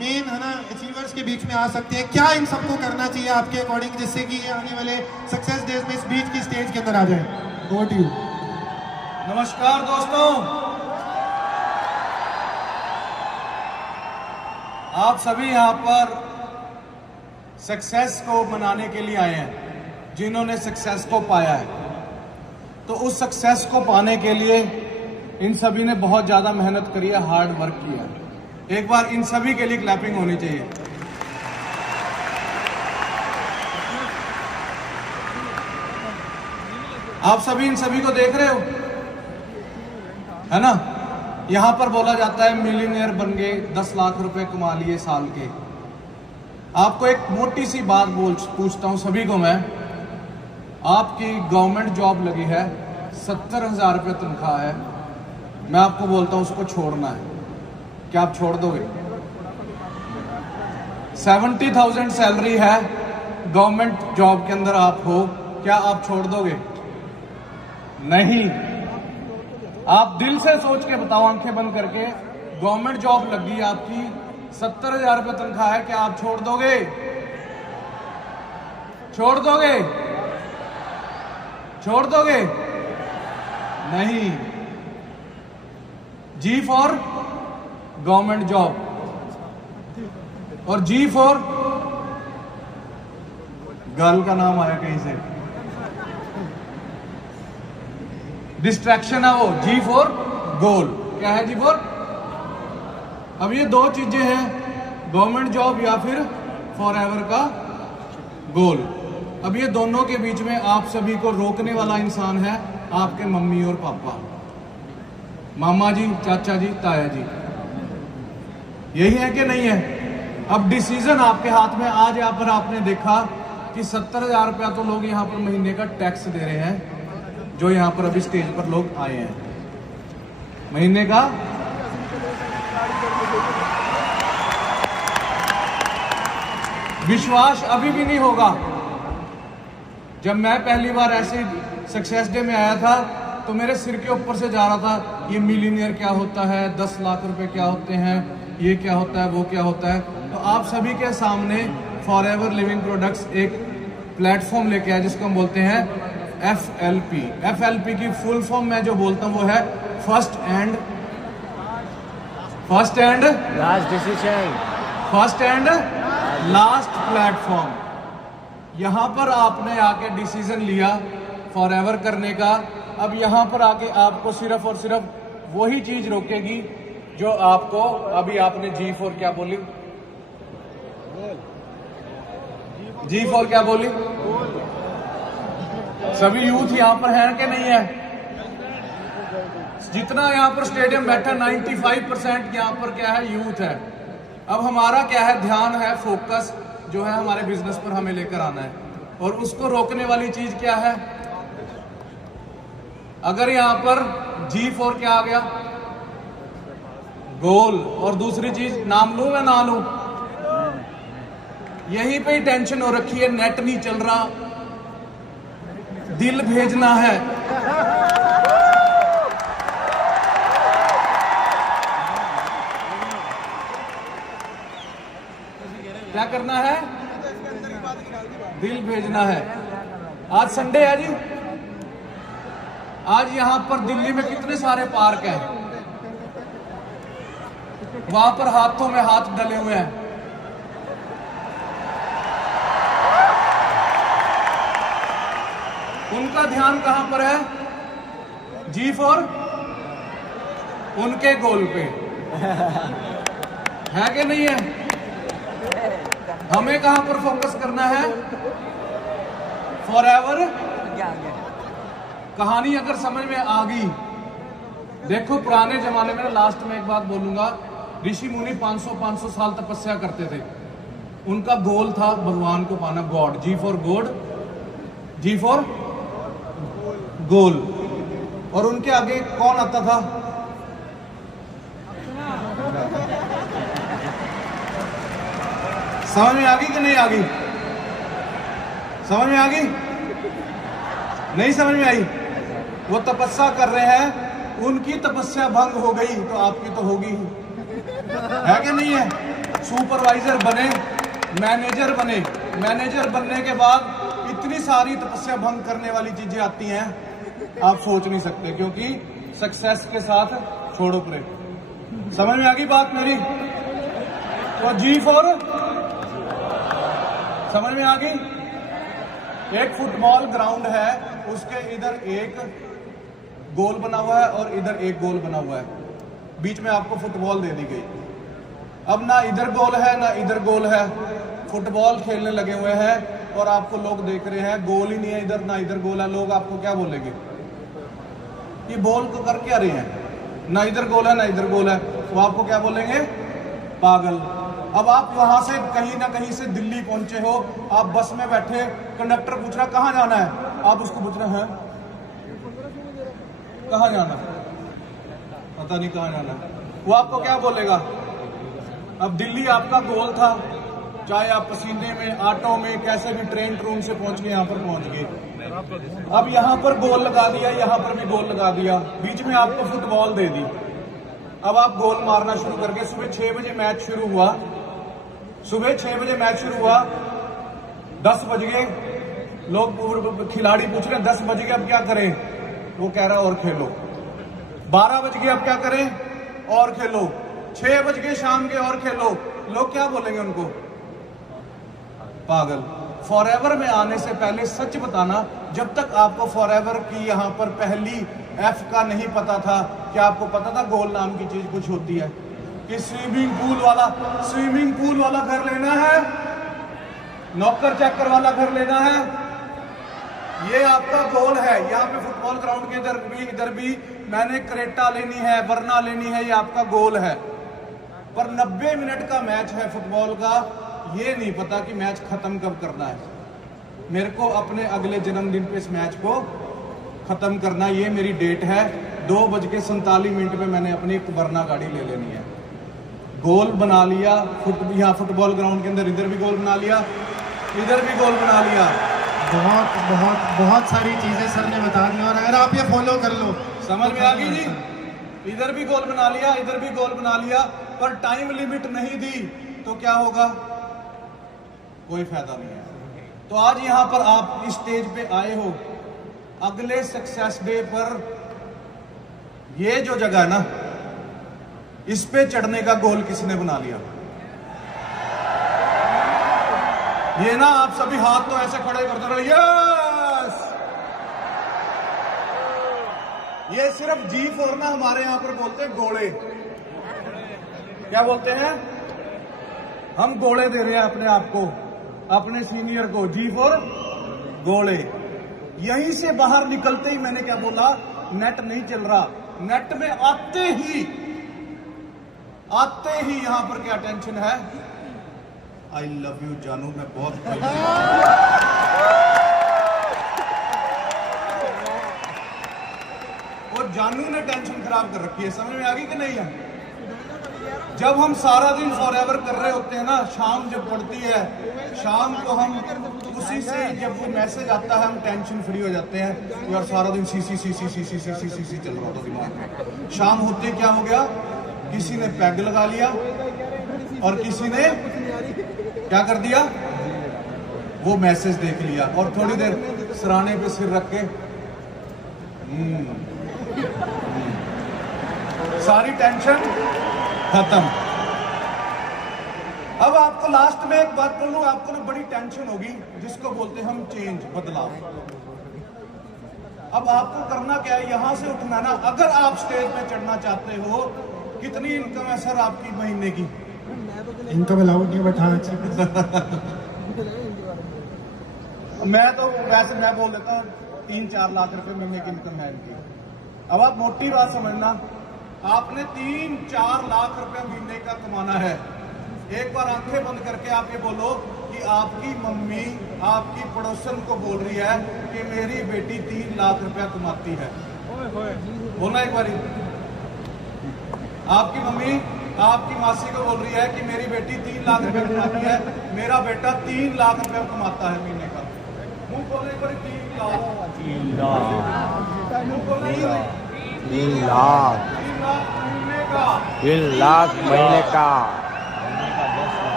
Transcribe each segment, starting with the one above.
Main है ना achievers के बीच में आ सकते हैं। क्या इन सबको करना चाहिए आपके अकॉर्डिंग जिससे कि ये आने वाले सक्सेस डेज में इस बीच की स्टेज के अंदर आ जाए? Over to you. नमस्कार दोस्तों, आप सभी यहाँ पर सक्सेस को मनाने के लिए आए हैं, जिन्होंने सक्सेस को पाया है। तो उस सक्सेस को पाने के लिए इन सभी ने बहुत ज्यादा मेहनत करी है, हार्ड वर्क किया है। एक बार इन सभी के लिए क्लैपिंग होनी चाहिए। आप सभी इन सभी को देख रहे हो, है ना? यहां पर बोला जाता है मिलियनियर बन गए, 10 लाख रुपए कमा लिए साल के। आपको एक मोटी सी बात पूछता हूं सभी को मैं, आपकी गवर्नमेंट जॉब लगी है, 70,000 रुपये तनख्वाह है, मैं आपको बोलता हूं उसको छोड़ना है, क्या आप छोड़ दोगे? 70,000 सैलरी है, गवर्नमेंट जॉब के अंदर आप हो, क्या आप छोड़ दोगे? नहीं। आप दिल से सोच के बताओ, आंखें बंद करके, गवर्नमेंट जॉब लगी है आपकी, 70,000 रुपये तनख्वाह है, क्या आप छोड़ दोगे? छोड़ दोगे? छोड़ दोगे? नहीं। जी फॉर गवर्नमेंट जॉब और जी फॉर गर्ल का नाम आया कहीं से, डिस्ट्रैक्शन है वो, जी फॉर गोल। क्या है जी फॉर? अब ये दो चीजें हैं, गवर्नमेंट जॉब या फिर फॉरएवर का गोल। अब ये दोनों के बीच में आप सभी को रोकने वाला इंसान है आपके मम्मी और पापा, मामा जी, चाचा जी, ताया जी। यही है कि नहीं है? अब डिसीजन आपके हाथ में। आज यहाँ पर आपने देखा कि 70,000 रुपया तो लोग यहाँ पर महीने का टैक्स दे रहे हैं, जो यहाँ पर अभी स्टेज पर लोग आए हैं, महीने का। विश्वास अभी भी नहीं होगा। जब मैं पहली बार ऐसे सक्सेस डे में आया था तो मेरे सिर के ऊपर से जा रहा था, ये मिलियनियर क्या होता है, 10 लाख रुपए क्या होते हैं, ये क्या होता है, वो क्या होता है। तो आप सभी के सामने फॉरएवर लिविंग प्रोडक्ट्स एक प्लेटफॉर्म लेके आया जिसको हम बोलते हैं FLP। FLP की फुल फॉर्म मैं जो बोलता हूं वो है first and last decision, first and last platform. यहां पर आपने आके डिसीजन लिया फॉरएवर करने का। अब यहां पर आके आपको सिर्फ और सिर्फ वही चीज रोकेगी जो आपको, अभी आपने जी फॉर क्या बोली? जी फॉर क्या बोली? सभी यूथ यहां पर है कि नहीं है? जितना यहां पर स्टेडियम बैठा 95% यहां पर क्या है? यूथ है। अब हमारा क्या है? ध्यान है, फोकस जो है हमारे बिजनेस पर हमें लेकर आना है, और उसको रोकने वाली चीज क्या है? अगर यहां पर जी फॉर क्या आ गया? गोल। और दूसरी चीज नाम लूं मैं ना लूं? यहीं पे ही टेंशन हो रखी है, नेट नहीं चल रहा, दिल भेजना है। क्या करना है? दिल भेजना है। आज संडे है जी। आज यहां पर दिल्ली में कितने सारे पार्क हैं, वहां पर हाथों में हाथ डले हुए हैं। उनका ध्यान कहां पर है? जी फॉर उनके गोल पे है कि नहीं है? हमें कहां पर फोकस करना है? फॉरएवर। कहानी अगर समझ में आ गई, देखो पुराने जमाने में, लास्ट में एक बात बोलूंगा, ऋषि मुनि 500 साल तपस्या करते थे। उनका गोल था भगवान को पाना, God. Ji for God, ji for गोल। और उनके आगे कौन आता था? समझ में आ गई कि नहीं आ गई? समझ में आ गई? नहीं समझ में आई? वो तपस्या कर रहे हैं, उनकी तपस्या भंग हो गई तो आपकी तो होगी ही, है कि नहीं है? सुपरवाइजर बने, मैनेजर बने, मैनेजर बनने के बाद इतनी सारी तपस्या भंग करने वाली चीजें आती हैं, आप सोच नहीं सकते, क्योंकि सक्सेस के साथ छोड़ो परे। समझ में आ गई बात मेरी? तो जी फॉर, समझ में आ गई? एक फुटबॉल ग्राउंड है, उसके इधर एक गोल बना हुआ है और इधर एक गोल बना हुआ है, बीच में आपको फुटबॉल दे दी गई। अब ना इधर गोल है ना इधर गोल है, फुटबॉल खेलने लगे हुए हैं और आपको लोग देख रहे हैं, गोल ही नहीं है इधर ना इधर गोल है। लोग आपको क्या बोलेंगे? ये बॉल को कर क्या रहे हैं, ना इधर गोल है ना इधर गोल है, तो आपको क्या बोलेंगे? पागल। अब आप वहां से कहीं ना कहीं से दिल्ली पहुंचे हो, आप बस में बैठे, कंडक्टर पूछ रहा कहां जाना है, आप उसको पूछ रहे हैं कहां जाना, पता नहीं कहां जाना, वो आपको क्या बोलेगा? अब दिल्ली आपका गोल था, चाहे आप पसीने में, ऑटो में, कैसे भी ट्रेन से पहुंच के यहाँ पर पहुंच गए। अब यहाँ पर गोल लगा दिया, यहाँ पर भी गोल लगा दिया, बीच में आपको फुटबॉल दे दी। अब आप गोल मारना शुरू करके, सुबह 6 बजे मैच शुरू हुआ, सुबह 6 बजे मैच शुरू हुआ, 10 बज गए, लोग खिलाड़ी पूछ रहे हैं 10 बज गए अब क्या करें, वो कह रहा है और खेलो। 12 बज गए अब क्या करें, और खेलो। 6 बज गए शाम के, और खेलो। लोग क्या बोलेंगे उनको? पागल। फॉरएवर में आने से पहले सच बताना, जब तक आपको फॉरएवर की यहाँ पर पहली एफ का नहीं पता था, क्या आपको पता था गोल नाम की चीज कुछ होती है? कि स्विमिंग पूल वाला घर लेना है, नौकर चाकर वाला घर लेना है, ये आपका गोल है। यहाँ पे फुटबॉल ग्राउंड के इधर भी मैंने क्रेटा लेनी है, वरना लेनी है, ये आपका गोल है। पर 90 मिनट का मैच है फुटबॉल का, ये नहीं पता कि मैच खत्म कब करना है। मेरे को अपने अगले जन्मदिन पे इस मैच को खत्म करना, ये मेरी डेट है। 2:47 पे मैंने अपनी एक वरना गाड़ी ले लेनी है। गोल बना लिया, यहाँ फुटबॉल ग्राउंड के अंदर इधर भी गोल बना लिया, इधर भी गोल बना लिया। बहुत बहुत बहुत सारी चीजें सर ने बता दी, और अगर आप ये फॉलो कर लो, समझ में आ गई जी? इधर भी गोल बना लिया, इधर भी गोल बना लिया, पर टाइम लिमिट नहीं दी तो क्या होगा? कोई फायदा नहीं है। तो आज यहां पर आप इस स्टेज पे आए हो, अगले सक्सेस डे पर ये जो जगह है ना, इस पे चढ़ने का गोल किसने बना लिया? ये ना आप सभी हाथ तो ऐसे खड़े करते रहो, यस। ये सिर्फ जी फॉर ना, हमारे यहां पर बोलते हैं गोले। क्या बोलते हैं? हम गोले दे रहे हैं अपने आप को, अपने सीनियर को, जी फॉर गोले। यहीं से बाहर निकलते ही मैंने क्या बोला? नेट नहीं चल रहा। नेट में आते ही यहां पर क्या टेंशन है? आई लव यू जानू, मैं बहुत और जानू ने टेंशन खराब कर रखी है। समझ में आ गई कि नहीं है? जब हम सारा दिन फॉरएवर कर रहे होते हैं ना, शाम जब पड़ती है, शाम को हम उसी से जब वो मैसेज आता है, हम टेंशन फ्री हो जाते हैं। यार सारा दिन सी चल रहा था दिमाग में। शाम होते क्या हो गया? किसी ने पैग लगा लिया और किसी ने क्या कर दिया? वो मैसेज देख लिया और थोड़ी देर सराहने पे सिर रख के सारी टेंशन खत्म। अब आपको लास्ट में एक बात बोलूं, आपको ना बड़ी टेंशन होगी, जिसको बोलते हैं हम चेंज, बदलाव। अब आपको करना क्या है? यहां से उठना ना। अगर आप स्टेज पे चढ़ना चाहते हो, कितनी इनकम है सर आपकी महीने की? इनकम अलाउड नहीं बैठाना चाहिए। मैं तो वैसे मैं बोल देता हूँ 3-4 लाख रुपए महीने की इनकम है इनकी। अब आप मोटी बात समझना, आपने 3-4 लाख रुपए महीने का कमाना है। एक बार आंखें बंद करके आप ये बोलो कि आपकी मम्मी आपकी पड़ोसन को बोल रही है कि मेरी बेटी 3 लाख रुपया कमाती है। बोलना एक बारी। आपकी मम्मी आपकी मासी को बोल रही है कि मेरी बेटी 3 लाख रुपया कमाती है, मेरा बेटा 3 लाख रुपया कमाता है महीने का। मुंह बोलने पर 3 लाख। 3 लाख। मुंह बोलने पर 3 लाख। 3 लाख महीने का। 3 लाख महीने का।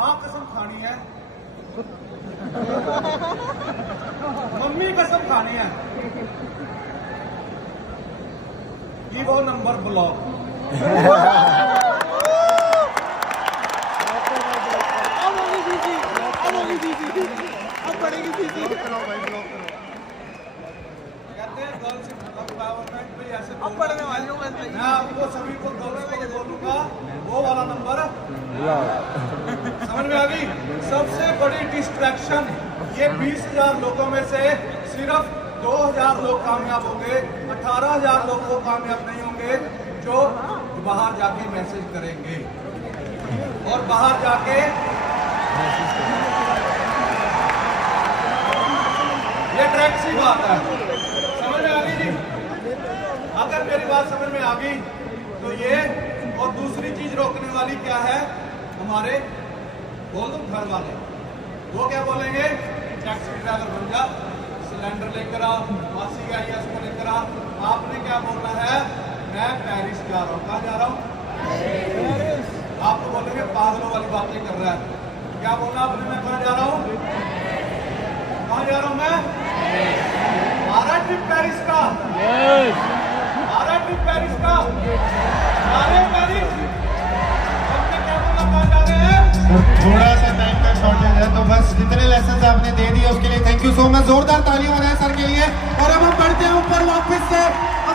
माँ कसम खानी है, मम्मी कसम खानी है कि वो नंबर ब्लॉक। कहते हैं गर्ल्स एम्पावरमेंट में ऐसे पढ़ने वालों का मैं आपको सभी को गर्ल्स को बोलूंगा वो वाला नंबर समझ में आ गई। सबसे बड़ी डिस्ट्रैक्शन ये 20,000 लोगों में से सिर्फ 2,000 लोग कामयाब होंगे, 18,000 लोग वो कामयाब नहीं होंगे जो बाहर जाके मैसेज करेंगे और बाहर जाके ये ट्रैक सी बात है। समझ में आ गई जी? अगर मेरी बात समझ में आ गई तो ये, और दूसरी चीज रोकने वाली क्या है, हमारे बोल दो घर वाले, वो क्या बोलेंगे, टैक्सी ड्राइवर बन जा, सिलेंडर लेकर आओ, मासी का या उसको लेकर आओ। आपने क्या बोलना है, मैं पेरिस जा रहा हूँ। कहाँ जा रहा हूँ? आप तो बोलेंगे पागलों वाली बातें कर रहा है। क्या बोलना आपने, मैं कहाँ जा रहा हूँ? कहाँ जा रहा हूँ मैं? हमारा ट्रिप पेरिस का, हमारा ट्रिप पेरिस का, पेरिस। क्या बोलना, कहाँ जा रहे हैं? थोड़ा सा टाइम का शॉर्टेज है, तो बस जितने लेसन आपने दे दिए उसके लिए थैंक यू सो मच। जोरदार तालियां हो रहा है सर के लिए। और अब हम बढ़ते हैं ऊपर वापस से